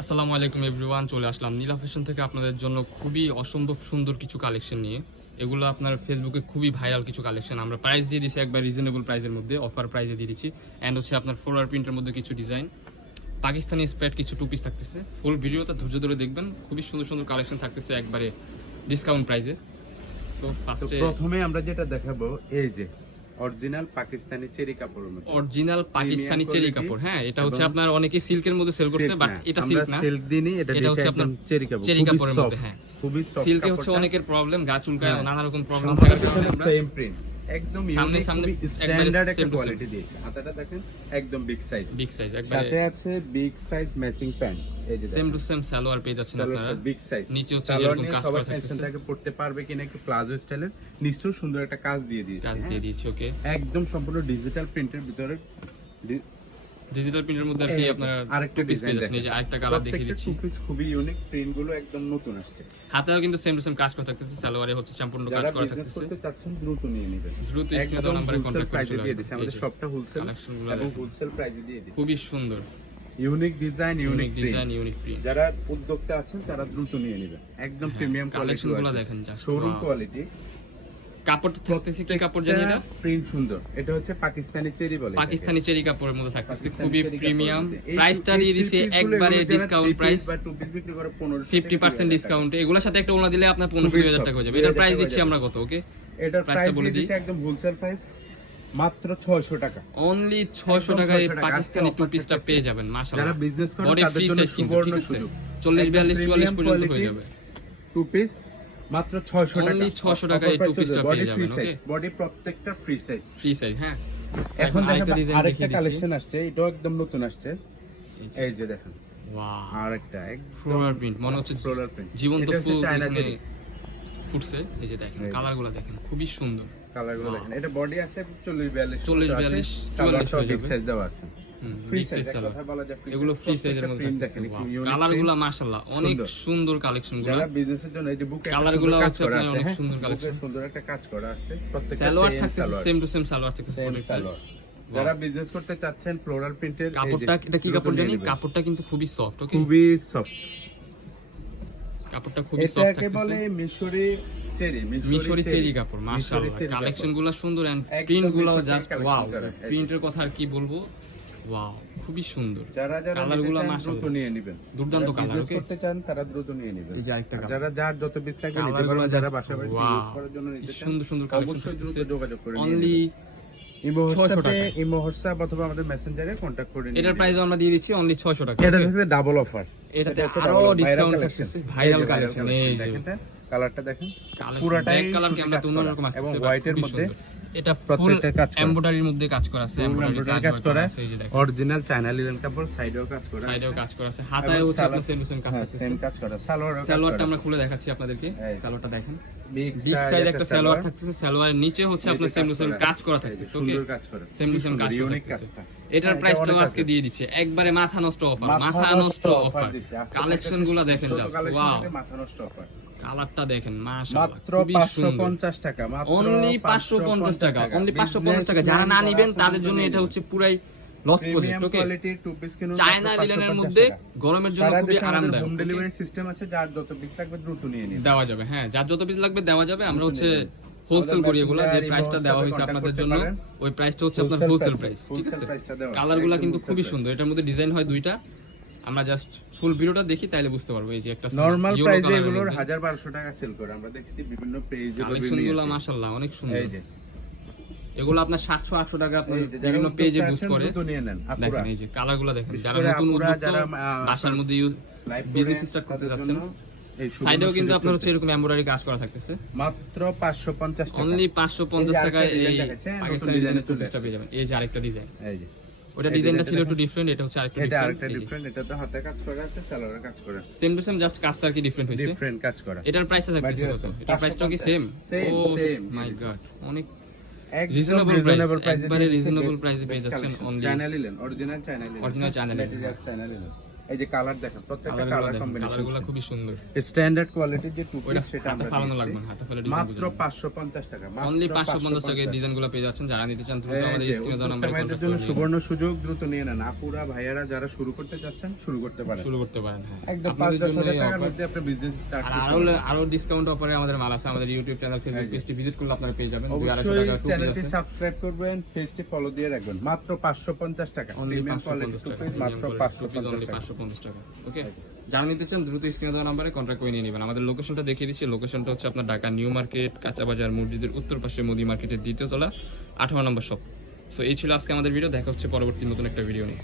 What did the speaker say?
আসসালামু আলাইকুম এভরিওয়ান, চলে আসলাম নীলা ফ্যাশন থেকে আপনাদের জন্য খুবই অসম্ভব সুন্দর কিছু কালেকশন নিয়ে। এগুলো আপনার ফেসবুকে খুবই ভাইরাল কিছু কালেকশন। আমরা প্রাইস দিয়ে দিচ্ছি একবার রিজনেবল প্রাইসের মধ্যে, অফার প্রাইসে দিয়ে দিচ্ছি। অ্যান্ড হচ্ছে আপনার ফ্লোরাল প্রিন্টের মধ্যে কিছু ডিজাইন, পাকিস্তানি স্প্রেড কিছু টু পিস থাকতেছে। ফুল ভিডিওটা ধৈর্য ধরে দেখবেন, খুবই সুন্দর সুন্দর কালেকশন থাকতেছে একবারে ডিসকাউন্ট প্রাইসে। সো ফার্স্টে প্রথমে আমরা যেটা দেখাবো এই যে অরিজিনাল পাকিস্তানি চেরি কাপড়ের মধ্যে অরিজিনাল পাকিস্তানি চেরি কাপড়। হ্যাঁ, এটা হচ্ছে আপনার অনেকে সিল্কের মধ্যে সেল করছে, বাট এটা সিল্ক না, সিল্ক দিনই এটা হচ্ছে আপনার চেরি কাপড়, চেরি কাপড়ের মধ্যে। হ্যাঁ, খুবই সফট। সিল্কে হচ্ছে অনেকের প্রবলেম, গা চুলকায়, নানা রকম প্রবলেম থাকার কারণে আমরা সেম প্রিন্ট একদম সামনে ইউনিক, সামনে খুবই একবারে স্ট্যান্ডার্ড same একটা to কোয়ালিটি দিয়েছে। হাতাটা দেখেন একদম বিগ সাইজ, বিগ সাইজ একবারে সাথে আছে বিগ সাইজ ম্যাচিং প্যান্ট। এই যে সেম টু সেম সালোয়ার পেয়ে যাচ্ছেন আপনারা। বিগ সাইজ নিচে হচ্ছে যেরকম কাজ করা থাকতেছে, টেনশনটাকে পড়তে পারবে কিনা, একটু প্লাজো স্টাইলের নিশ্চয় সুন্দর একটা কাজ দিয়ে দিয়েছে। কাজ দিয়ে দিয়েছি। ওকে, একদম সম্পূর্ণ ডিজিটাল প্রিন্টের ভিতরে ডিজিটাল প্রিন্টের মধ্যে আর কি আপনারা আরেকটা টু পিস ডিজাইন পেয়ে যাচ্ছেন। এই যে আরেকটা কালার দেখিয়ে দিচ্ছি। টু পিস খুবই ইউনিক, প্রিন্ট গুলো একদম নতুন আসছে। হাতেও কিন্তু সেম টু সেম কাজ করা থাকতেছে, সালোয়ারে হচ্ছে সম্পূর্ণ কাজ যারা করা বিজনেস থাকতেছে। করতে চাচ্ছেন দ্রুত নিয়ে নেবেন, দ্রুত স্ক্রিনে দেওয়া নম্বরে কন্টাক্ট করে প্রাইসে চলে দিয়ে আসবেন। দিচ্ছি। আমাদের সবটা হোলসেল কালেকশনগুলো এবং হোলসেল প্রাইসে দিয়ে দিচ্ছি। খুবই সুন্দর, unique design, unique design, print. Unique print. যারা উদ্যোক্তা আছেন তারা দ্রুত নিয়ে নেবেন, একদম প্রিমিয়াম কালেকশনগুলো দেখেন, জাস্ট শোরুম কোয়ালিটি। কাপড় থাকতেছে কি কাপড় জানি এটা? প্রিন্ট সুন্দর। এটা হচ্ছে পাকিস্তানি চেরি বলে, পাকিস্তানি চেরি কাপড়ের মধ্যে থাকতেছে, পাকিস্তানি খুবই চেরি প্রিমিয়াম। কাপড়ের মধ্যে। প্রাইসটা এই দিয়ে দিছে three piece গুলো একবারে এগুলো যারা ডিসকাউন্ট three প্রাইস, piece বা টু পিস বিক্রি করে 1500 50% ডিসকাউন্ট। এগুলোর সাথে একটা ওনা দিলে আপনার 15,000 টাকা হয়ে যাবে। এটার প্রাইস দিচ্ছি আমরা কত? ওকে, এটার প্রাইসটা প্রাইস বলে দিয়ে দিই। দিচ্ছি একদম হোলসেল প্রাইস মাত্র 600 টাকা। অনলি 600 টাকায় পাকিস্তানি টু পিসটা পেয়ে যাবেন। মাশাআল্লাহ, যারা বিজনেস করেন বডি তাদের ফ্রি জন্য সাইজ কিন্তু, সুবর্ণ ঠিক আছে? সুযোগ। 40 42 44 পর্যন্ত হয়ে যাবে। টু পিস মাত্র 600 টাকা। অনলি 600 টাকায় টু পিসটা পেয়ে যাবেন। ওকে, বডি প্রত্যেকটা ফ্রি সাইজ। Free size. হ্যাঁ, এখন আরেকটা ডিজাইন আরেকটা দেখিয়ে দিচ্ছি। কালেকশন আসছে, এটাও একদম নতুন আসছে। এই যে দেখেন, ওয়াও, আরেকটা ফ্লোরাল প্রিন্ট, মনে হচ্ছে ফ্লোরাল প্রিন্ট, জীবন্ত এটা হচ্ছে ফুল চায়না এখানে চেরি। ফুটছে। এই যে দেখেন, এই যে। কালারগুলো দেখেন, খুবই সুন্দর। কালারগুলো দেখেন। এটা বডি আছে 40 42 40 42 44 হয়ে বিগ যাবে। সাইজ দেওয়া আছে। Free Big size size salwar. কথা বলা যায়, free এগুলো size। ফ্রি সাইজের মধ্যে print থাকতেছে। দেখেন, একটু unique কালারগুলো print। মাশাআল্লাহ অনেক সুন্দর কালেকশনগুলো। যারা বিজনেসের জন্য এই যে বুকে কালারগুলো কাজ হচ্ছে করা আপনার আছে, অনেক হ্যাঁ, সুন্দর বুকে কালেকশন। সুন্দর একটা কাজ করা আছে। প্রত্যেকটা সালোয়ার same থাকতেছে salwar, same to same salwar থাকতেছে same প্রত্যেকটা। সালোয়ার। যারা বিজনেস করতে চাচ্ছেন ফ্লোরাল প্রিন্টের, কাপড়টা এটা কি কাপড় জানি? কাপড়টা কিন্তু খুবই সফট। ওকে, খুবই সফট। কাপড়টা খুবই সফট এটাকে বলে থাকতেছে। মিশরি চেরি, মিশরি চেরি কাপড়। মাশাআল্লাহ, কালেকশনগুলো সুন্দর এন্ড প্রিন্টগুলো জাস্ট ওয়াও। প্রিন্টের কথা আর কি বলবো, ওয়াও, খুবই সুন্দর। যারা যারা কালারগুলো দ্রুত মাশাআল্লাহ নিয়ে নেবেন, দুর্দান্ত যারা কালার। business ওকে, করতে চান তারা দ্রুত নিয়ে নেবেন। এই যে আরেকটা আর কালার। যারা যার যত পিস লাগবে নিতে কালারগুলো পারবেন, যারা just বাসা বাড়িতে wow। ইউজ করার জন্য নিতে চান সুন্দর সুন্দর কালেকশন অবশ্যই দ্রুত থাকতেছে। যোগাযোগ করে নিয়ে অনলি নেবেন। ইমো 600 হোয়াটসঅ্যাপে, টাকা। ইমো হোয়াটসঅ্যাপ অথবা আমাদের মেসেঞ্জারে কন্টাক্ট করে নিয়ে এটার প্রাইস আমরা দিয়ে দিচ্ছি অনলি 600 টাকা। এটা হচ্ছে ডাবল অফার। এটাতে আরো ডিসকাউন্ট থাকতেছে, ভাইরাল কালেকশন। এই যে দেখেন কালারটা দেখেন, পুরোটাই কালার ক্যামেরা তো অন্যরকম আছে এবং হোয়াইটের মধ্যে এটা ফুল প্রত্যেকটা কাজ করা। এমব্রয়ডারির মধ্যে কাজ করা আছে, এমব্রয়ডারি কাজ করা আছে। এই যে দেখেন, অরিজিনাল চায়না লিনেন কাপড়, সাইডেও কাজ করা, সাইডেও কাজ করা আছে, হাতায় হচ্ছে আপনার সেম সেম কাজ থাকতেছে। সেম কাজ করা। সালোয়ারটা আমরা খুলে দেখাচ্ছি আপনাদেরকে। এই। সালোয়ারটা দেখেন, বিগ বিগ সাইজ একটা সালোয়ার থাকতেছে। সালোয়ারের নিচে হচ্ছে আপনার সেম সেম কাজ করা থাকতেছে। ওকে, সুন্দর কাজ করা, সেম সেম কাজ করা ইউনিক থাকতেছে। কাজটা। এটার এটা প্রাইসটাও অনেক আজকে আছে। দিয়ে দিচ্ছে একবারে মাথা নষ্ট অফার। মাথা মাথা নষ্ট নষ্ট offer অফার। দিচ্ছে। আজকে কালেকশনগুলো দেখেন ছোট জাস্ট collection ওয়াও। থেকে মাথা নষ্ট অফার। কালারটা দেখেন, মাশাআল্লাহ, মাত্র খুবই সুন্দর। 550 টাকা, মাত্র অনলি 550 টাকা, অনলি 550 টাকা। যারা না নেবেন তাদের জন্য এটা হচ্ছে পুরাই লস প্রজেক্ট। ওকে, কোয়ালিটির টু পিস কিনুন চায়না লিনেনের মধ্যে গরমের জন্য খুবই আরামদায়ক। হোম ডেলিভারি সিস্টেম আছে, যার যত পিস লাগবে দ্রুত নিয়ে নিন, দেওয়া যাবে। হ্যাঁ, যার যত পিস লাগবে দেওয়া যাবে। আমরা হচ্ছে হোলসেল করি এগুলো। যে প্রাইসটা দেওয়া হয়েছে আপনাদের জন্য, ওই প্রাইসটা হচ্ছে আপনার হোলসেল প্রাইস। ঠিক আছে, কালারগুলো কিন্তু খুবই সুন্দর। এটার মধ্যে ডিজাইন হয় দুইটা। আমরা জাস্ট ফুল ভিডিওটা দেখি তাইলে বুঝতে পারবো। এই যে একটা নরমাল প্রাইসে এগুলোর 1000-1200 টাকা সেল করে, আমরা দেখছি বিভিন্ন পেজে। কালেকশনগুলো মাশাআল্লাহ অনেক সুন্দর। এই যে এগুলো আপনার 700-800 টাকা আপনার বিভিন্ন পেজে বুস্ট করে। দেখেন এই যে কালারগুলো দেখেন। যারা নতুন উদ্যোক্তা, বাসার মধ্যে বিজনেস স্টার্ট করতে যাচ্ছেন, সাইডেও কিন্তু আপনার হচ্ছে এরকম এমব্রয়ডারি কাজ করা থাকতেছে। মাত্র 550 টাকা, অনলি 550 টাকায় এই পাকিস্তানি ডিজাইনের টু পিসটা পেয়ে যাবেন। এই যে আরেকটা ডিজাইন, এই যে ওটা ডিজাইনটা ছিল একটু ডিফারেন্ট, এটা হচ্ছে আরেকটু এটা আরেকটা ডিফারেন্ট। ডিফারেন্ট, এটা তো হাতে কাজ করা আছে, সালোয়ারে কাজ করা আছে, সেম টু সেম, জাস্ট কাজটা আর কি ডিফারেন্ট হইছে। ডিফারেন্ট কাজ করা। এটার প্রাইসটা থাকতেছে কত? এটার প্রাইসটাও কি সেম? ও মাই গড, অনেক রিজনেবল প্রাইস, একবারে রিজনেবল প্রাইসে পেয়ে যাচ্ছেন। Only China linen, original China linen, original China linen. China linen. এই যে কালার দেখেন, প্রত্যেকটা কালার কালারগুলো কম্বিনেশন খুবই সুন্দর। স্ট্যান্ডার্ড কোয়ালিটির যে টু ওইটা পিস সেটা হাতে আমরা ফালানো দিচ্ছি। লাগবে না, হাতে ফালে ডিজাইন মাত্র 550 টাকা, অনলি মাত্র 550 টাকায় ডিজাইনগুলো পেয়ে যাচ্ছেন। যারা নিতে চান দ্রুত আমাদের স্ক্রিনে দেওয়া নম্বরে ভাইদের কন্টাক্ট জন্য করে সুবর্ণ সুযোগ, দ্রুত নিয়ে নেন। আপুরা ভাইয়ারা যারা শুরু করতে চাচ্ছেন শুরু করতে পারেন, শুরু করতে পারেন। হ্যাঁ, একদম আপনাদের 5-10 জন্য হাজার এই টাকার offer। মধ্যে আপনি বিজনেস স্টার্ট আর করতে পারেন। আরো ডিসকাউন্ট অফারে আমাদের মাল আছে, আমাদের ইউটিউব চ্যানেল, ফেসবুক পেজটি ভিজিট করলে আপনারা পেয়ে যাবেন। 250 অবশ্যই টাকা টুপি চ্যানেলটি আছে, সাবস্ক্রাইব করবেন, পেজটি ফলো দিয়ে রাখবেন। মাত্র 550 টাকা, অনলি প্রিমিয়াম কোয়ালিটি 550 টাকা, মাত্র অনলি 550 টাকা। 550 টাকা। ওকে, যারা নিতে চান দ্রুত স্ক্রিনে দেওয়া নম্বরে কন্টাক্ট করে নিয়ে নেবেন। আমাদের লোকেশনটা দেখিয়ে দিচ্ছি। লোকেশনটা হচ্ছে আপনার ঢাকা নিউ মার্কেট, কাঁচা বাজার মসজিদের উত্তর পাশে মুদি মার্কেটের দ্বিতীয় তলা, 18 নম্বর শপ। সো এই ছিল আজকে আমাদের ভিডিও। দেখা হচ্ছে পরবর্তী নতুন একটা ভিডিও নিয়ে।